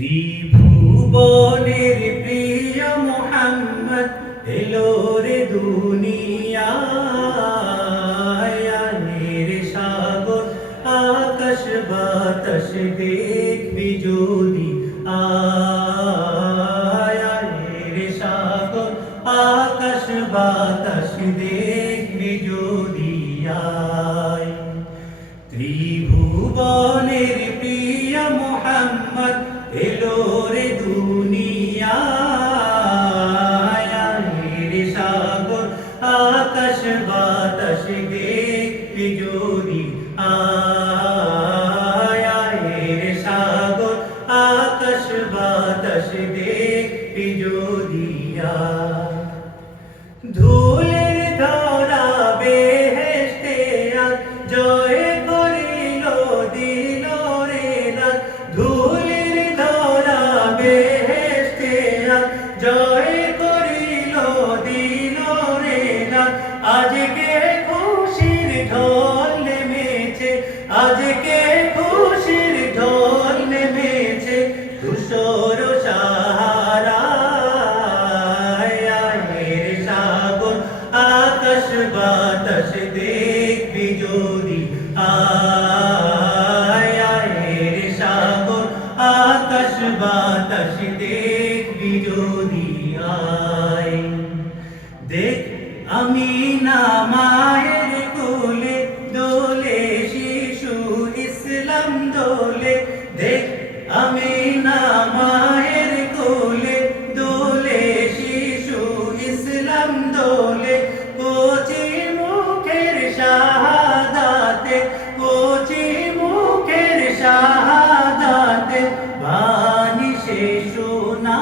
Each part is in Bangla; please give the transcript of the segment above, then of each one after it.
ত্রিভুবনের প্রিয় মুহাম্মদ এলো রে দুনিয়ায়, আনের সাগর আকাশ বাতাস দেখবি যদি আয়, আনের সাগর আকাশ বাতাস দেখবি যদি আয়। ত্রিভুবনের প্রিয় মুহাম্মদ এলো রে দুনিয়ায়, আনের সাগর আকাশ বাতাস দেখবি যদি আয়, আনের সাগর আকাশ বাতাস দেখবি যদি আয়। ধুলের ধরা বেহেশতে আজ জয় করিল দিল রে রাত, ধুলের ধরা বেহেশতে আজ জয় করিল দিল রে রাত। আজকে খুশির ঢল নেমেছে, আজকে খুশির ঢল নেমেছে ধূসর সাহারায়, আনের সাগর আকাশ বাতাস দেখবি যদি আয়, আনের সাগর আকাশ বাতাস দেখবি যদি আয়। দেখ আমি না মায়ের কোলে দোলে শিশু ইসলাম দোলে, দেখ আমি না মায়ের কোলে দোলে শিশু ইসলাম দোলে। কচি মুখের শাহাদাতে, কচি মুখের শাহাদাতে বাণী সে শোনায়,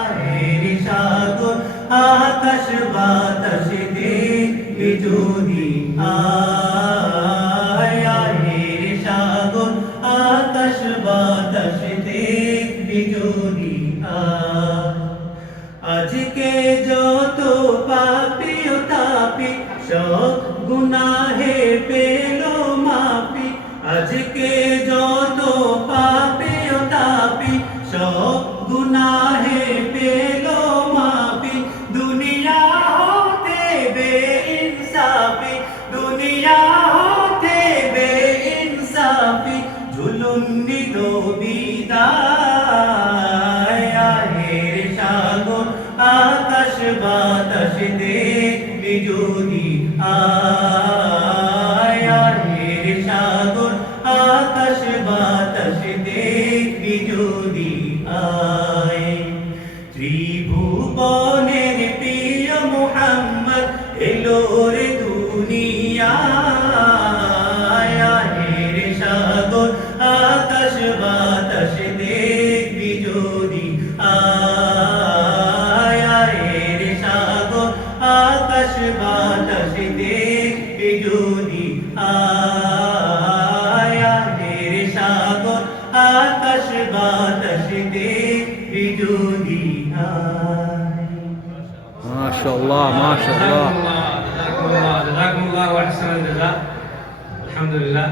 আনের সাগর আকাশ বাতাস দেখবি যদি আয়, আনের সাগর আকাশ বাতাস দেখবি যদি আয়। আজকে যত পাপী ও তাপী সব গুনাহে পেল মাপি, আজকে যত পাপী ও তাপী সব গুনাহে পেল মাপি। দুনিয়া হতে বেইনসাফি, দুনিয়া হতে বেইনসাফি জুলুম নিল বিদায়, আনের সাগর আকাশ বাতাস দেখবি যদি আয়, আনের সাগর আকাশ বাতাস দেখবি যদি আয়। ত্রিভুবনের প্রিয় মুহাম্মদ এলো রে দুনিয়ায়, আনের সাগর আকাশ বাতাস দেখবি যদি আয়, আনের সাগর আকাশ বাতাস দেখবি যদি আয়, আনের সাগর আকাশ বাতাস দেখবি যদি আয়। মাশাআল্লাহ মাশাআল্লাহ। জাযাকুমুল্লাহ ওয়া আহসানাল জাযা। আলহামদুলিল্লাহ।